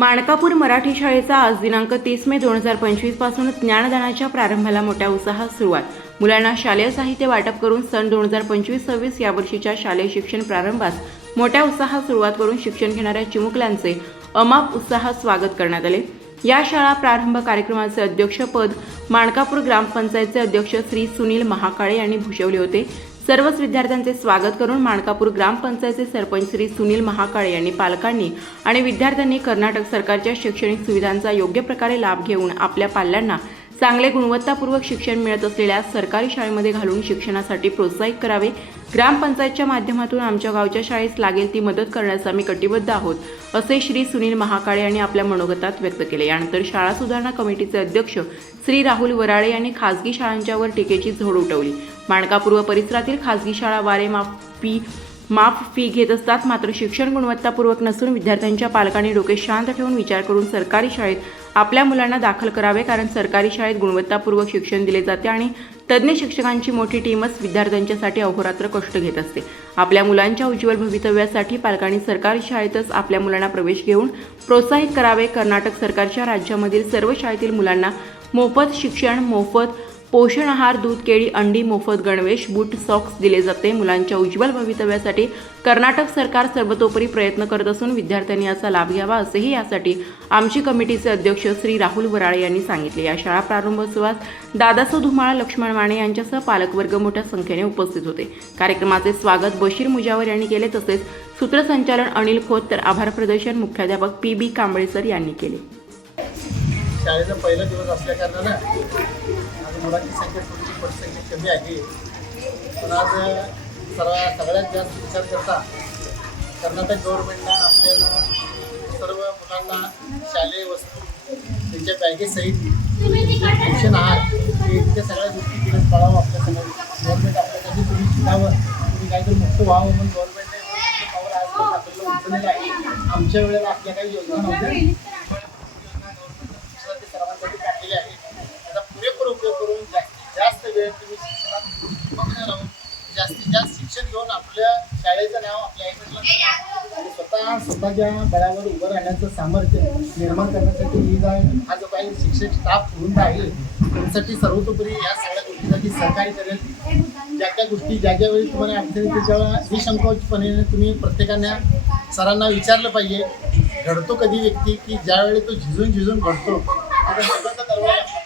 माणकापूर मराठी शाळेचा आज दिनांक तीस मे दोन हजार पंचवीसपासून ज्ञानदानाच्या प्रारंभाला मोठ्या उत्साहात सुरुवात. मुलांना शालेय साहित्य वाटप करून सन दोन हजार पंचवीस सव्वीस या वर्षीच्या शालेय शिक्षण प्रारंभास मोठ्या उत्साहात सुरुवात करून शिक्षण घेणाऱ्या चिमुकल्यांचे अमाप उत्साहात स्वागत करण्यात आले. या शाळा प्रारंभ कार्यक्रमाचे अध्यक्षपद माणकापूर ग्रामपंचायतचे अध्यक्ष श्री सुनील महाकाळे यांनी भूषवले होते. सर्वच विद्यार्थ्यांचे स्वागत करून माणकापूर ग्रामपंचायतचे सरपंच श्री सुनील महाकाळे यांनी पालकांनी आणि विद्यार्थ्यांनी कर्नाटक सरकारच्या शैक्षणिक सुविधांचा योग्य प्रकारे लाभ घेऊन आपल्या पाल्यांना चांगले गुणवत्तापूर्वक शिक्षण मिळत असलेल्या सरकारी शाळेमध्ये घालून शिक्षणासाठी प्रोत्साहित करावे. ग्रामपंचायतच्या माध्यमातून आमच्या गावच्या शाळेस लागेल ती मदत करण्यास आम्ही कटिबद्ध आहोत असे श्री सुनील महाकाळे यांनी आपल्या मनोगतात व्यक्त केले. यानंतर शाळा सुधारणा कमिटीचे अध्यक्ष श्री राहुल वराळे यांनी खासगी शाळांच्यावर टीकेची झोड उठवली. माणकापूर्व परिसरातील खासगी शाळा वारे माफी माफ फी घेत असतात. मात्र शिक्षण गुणवत्तापूर्वक नसून विद्यार्थ्यांच्या पालकांनी डोके शांत ठेवून विचार करून सरकारी शाळेत आपल्या मुलांना दाखल करावे कारण सरकारी शाळेत गुणवत्तापूर्वक शिक्षण दिले जाते आणि तज्ज्ञ शिक्षकांची मोठी टीमच विद्यार्थ्यांच्यासाठी अहोरात्र कष्ट घेत असते. आपल्या मुलांच्या उज्ज्वल भवितव्यासाठी पालकांनी सरकारी शाळेतच आपल्या मुलांना प्रवेश घेऊन प्रोत्साहित करावे. कर्नाटक सरकारच्या राज्यामधील सर्व शाळेतील मुलांना मोफत शिक्षण मोफत पोषण आहार दूध केळी अंडी मोफत गणवेश बूट सॉक्स दिले जाते. मुलांच्या उज्ज्वल भवितव्यासाठी कर्नाटक सरकार सर्वतोपरी प्रयत्न करत असून विद्यार्थ्यांनी याचा लाभ घ्यावा असेही यासाठी आमची कमिटीचे अध्यक्ष श्री राहुल वराळे यांनी सांगितले. या शाळा प्रारंभोत्सवास दादासो धुमाळा लक्ष्मण माने यांच्यासह पालकवर्ग मोठ्या संख्येने उपस्थित होते. कार्यक्रमाचे स्वागत बशीर मुजावर यांनी केले तसेच सूत्रसंचालन अनिल खोत तर आभार प्रदर्शन मुख्याध्यापक पी बी कांबळेसर यांनी केले. शाळेचा पहिला दिवस असल्या कारणानं आज मुलांची संख्या थोडीशी पटसंख्या कमी आहे. पण आज सर्व सगळ्यात जास्त विचार करता कर्नाटक गव्हर्नमेंटनं आपल्याला सर्व मुलांना शालेय वस्तू त्यांच्या बॅगेसहित शिक्षण आहार त्या इतक्या सगळ्या गोष्टी केल्या पडावं आपल्या सगळ्या गव्हर्नमेंट आपल्यासाठी तुम्ही शिकावं तुम्ही काहीतरी मुक्त व्हावं म्हणून गव्हर्नमेंटने आज आपल्याला उचललेलं आहे. आमच्या वेळेला आपल्या काही योजना नव्हत्या शिक्षणाचे सर्वांसाठी काढलेले आहे त्याचा पुरेपूर उपयोग करून जास्तीत जास्त वेळ तुम्ही शिक्षणात मग्न राहून जास्तीत जास्त शिक्षण घेऊन आपल्या शाळेचं नाव आपल्या आईवडिलांचं नाव आणि स्वतः स्वतःच्या बळावर उभं राहण्याचं सामर्थ्य निर्माण करण्यासाठी ही जा हा जो काही शिक्षक स्टाफ होऊन आहे त्यासाठी सर्वतोपरी या सगळ्या गोष्टीसाठी सहकार्य करेल. ज्या त्या गोष्टी ज्या ज्या वेळी तुम्हाला अडचणी येतील त्यावेळेला तुम्ही प्रत्येकाने सरांना विचारलं पाहिजे. घडतो कधी व्यक्ती की ज्यावेळी तो झिजून झिजून घडतो आता शब्दाचा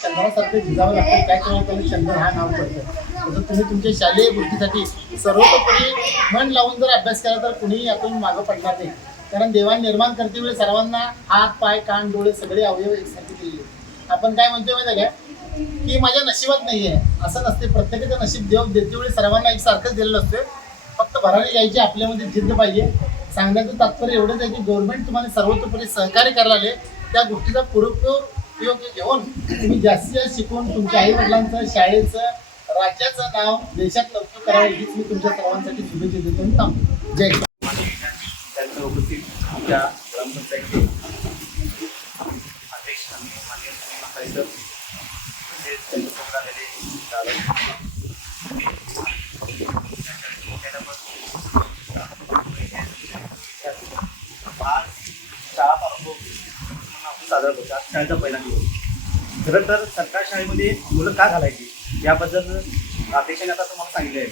चंद्रासारखं झिजावं लागतं त्याच्यामुळे त्याला चंद्र हा नाव पडतं तसं तुम्ही तुमच्या शालेय गोष्टीसाठी सर्वतोपरी मन लावून जर अभ्यास केला तर कुणीही यातून मागं पडणार नाही. कारण देवान निर्माण करते वेळी सर्वांना हात पाय कान डोळे सगळे अवयव एकसारखे दिलेले आपण काय म्हणतोय माहिती आहे का? की माझ्या नशिबात नाही आहे असं नसते. प्रत्येकाचं नशीब देव देते वेळी सर्वांना एकसारखंच दिलेलं असतं फक्त भरारी घ्यायची आपल्यामध्ये जिद्द पाहिजे. सांगण्याचं तात्पर्य एवढंच आहे की गव्हर्नमेंट तुम्हाला सर्वतोपरी सहकार्य करायला आले. त्या गोष्टीचा पुरेपूर उपयोग घेऊन तुम्ही जास्तीत जास्त शिकून तुमच्या आई वडिलांचं शाळेचं राज्याचं नाव देशात लवकर करावं हीच मी तुमच्या सर्वांसाठी शुभेच्छा देतो थांबतो. जय उपस्थित आमच्या ग्रामपंचायतीचे अध्यक्ष आणि माननीय सुनील तसेच त्यांच्यासोबत आलेले आज शाळा प्रारंभ म्हणून आपण साजरा करतो. आज शाळेचा पहिला दिवस. खरं तर सरकारी शाळेमध्ये मुलं का घालायची? याबद्दल अध्यक्षाने आता तुम्हाला सांगितलं आहे.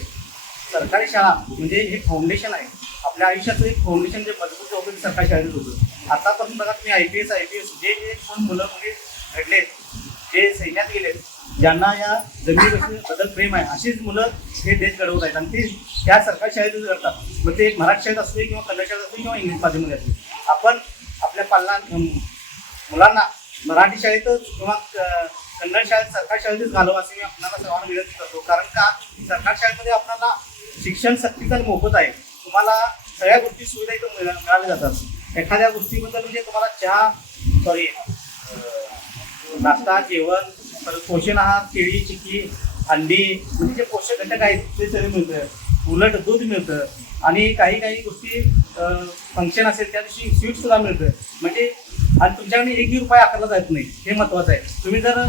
सरकारी शाळा म्हणजे हे फाउंडेशन आहे. आपल्या आयुष्याचं एक फाउंडेशन जे मजबूत होतं सरकारी शाळेत होतं. आतापासून बघा तुम्ही I P S I P S जे जे कोण मुलं मुली घडलेत जे सैन्यात गेलेत ज्यांना या जमिनीबद्दल प्रेम आहे अशीच मुलं हे देश घडवत आहेत. आणि ते त्या सरकारी शाळेतच करतात मग ते मराठी शाळेत असू दे किंवा कन्नड शाळेत असू किंवा इंग्लिश माध्यमामध्ये असू आपण आपल्या पालना मुलांना मराठी शाळेतच किंवा क- कन्नड शाळेत सरकारी शाळेतच घालव असे मी आपल्याला सर्वांना विनंती करतो. कारण का? सरकारी शाळेमध्ये आपल्याला शिक्षण सक्तीचं मोफत आहे. तुम्हाला सगळ्या गोष्टी सुविधा इथं मिळा- मिळाल्या जातात. एखाद्या गोष्टीबद्दल म्हणजे तुम्हाला चहा सॉरी नाश्ता जेवण परत पोषण आहार केळी चिकी अंडी म्हणजे जे पोषक घटक आहेत ते सगळे मिळतं. उलट दूध मिळतं. आणि काही काही गोष्टी फंक्शन असेल त्या दिवशी स्वीट सुद्धा मिळतं. म्हणजे आणि तुमच्याकडे एकही रुपये आकारला जात नाही. हे महत्वाचं आहे. तुम्ही जर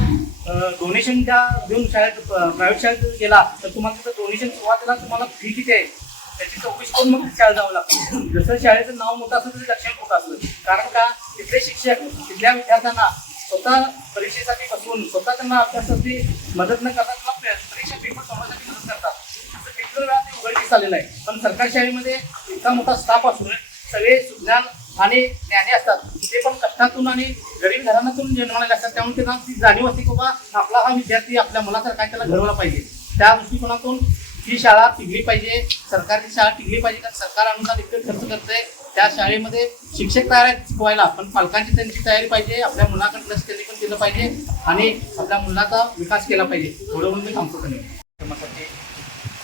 डोनेशन ज्या देऊन शाळेत प्रायव्हेट शाळेत गेला तर तुम्हाला तिथं डोनेशन सुरुवातीला तुम्हाला फी किती आहे? त्याची चौकशी करून मग शाळेत जावं लागतं. जसं शाळेचं नाव मोठं असलं तसं लक्षण मोठं असलं कारण का तिथले शिक्षक तिथल्या विद्यार्थ्यांना स्वतः परीक्षेसाठी बसवून स्वतः त्यांना अभ्यासासाठी मदत न करता त्यांना परीक्षा पेपर सोडवण्यासाठी मदत करतात. असं किती वेळा ते उघडकीस आलेलं आहे. पण सरकारी शाळेमध्ये इतका मोठा स्टाफ असून सगळे सुज्ञान आणि ज्ञानी असतात. ते पण कष्टातून आणि गरीब घराण्यातून जन्माला असतात त्यामुळे त्यांना ती जाणीव असते की बाबा आपला हा विद्यार्थी आपल्या मुलासारखा त्याला घडवला पाहिजे. त्या दृष्टिकोनातून ही शाळा टिकली पाहिजे सरकारी शाळा टिकली पाहिजे कारण सरकार अनुदान इतकं खर्च करते त्या शाळेमध्ये शिक्षक तयार आहेत शिकवायला पण पालकांची त्यांची तयारी पाहिजे आपल्या मुलाकडे लक्ष त्यांनी पण दिलं पाहिजे आणि आपल्या मुलाचा विकास केला पाहिजे. थोडं म्हणून मी थांबतो त्यांनी. कार्यक्रमासाठी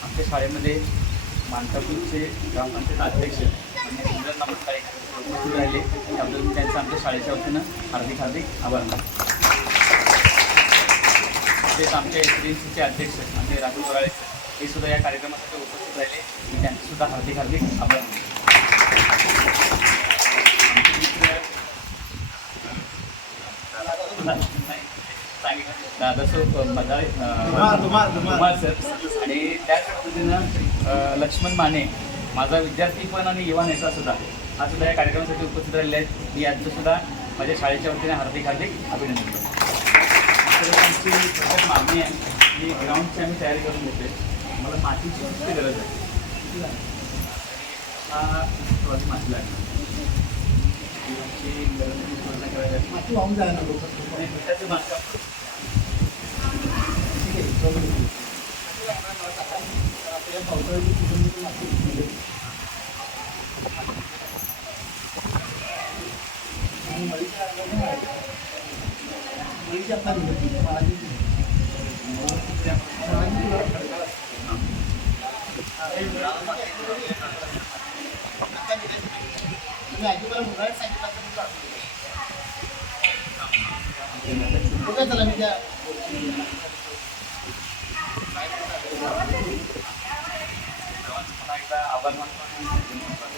आमच्या शाळेमध्ये मानकापूरचे ग्रामपंचायत अध्यक्ष म्हणजे कार्यक्रम उपस्थित राहिले. त्याबद्दल मी त्यांचं आमच्या शाळेच्या वतीनं हार्दिक हार्दिक आभार मानतो. तसेच आमचे एस डी सीचे अध्यक्ष आमचे राहुल वराळे हे सुद्धा या कार्यक्रमासाठी उपस्थित राहिले. मी त्यांचे सुद्धा हार्दिक हार्दिक आभार. धुमाळ सर. आणि त्याच पद्धतीनं लक्ष्मण माने माझा विद्यार्थी पण आणि युवा नेता सुद्धा हा सुद्धा या कार्यक्रमासाठी उपस्थित राहिलेले आहेत. मी यांचं सुद्धा माझ्या शाळेच्या वतीने हार्दिक हार्दिक अभिनंदन आमची प्रत्येक मागणी आहे की ग्राउंडची आम्ही तयारी करून घेतोय. मला मातीची नुसती गरज आहे हा थोडी माती लागली आमची गरज पूर्ण करायची आहे. माती वाहून जायला नको आणि विटाचं बांधकाम आपल्या पावसाळ्याची कुटुंबाची माती म्हणजे आणि मळीच्या अंगाने आहे. मळीची चला मी त्या सर्वांचं पुन्हा एकदा आभार मानतो आणि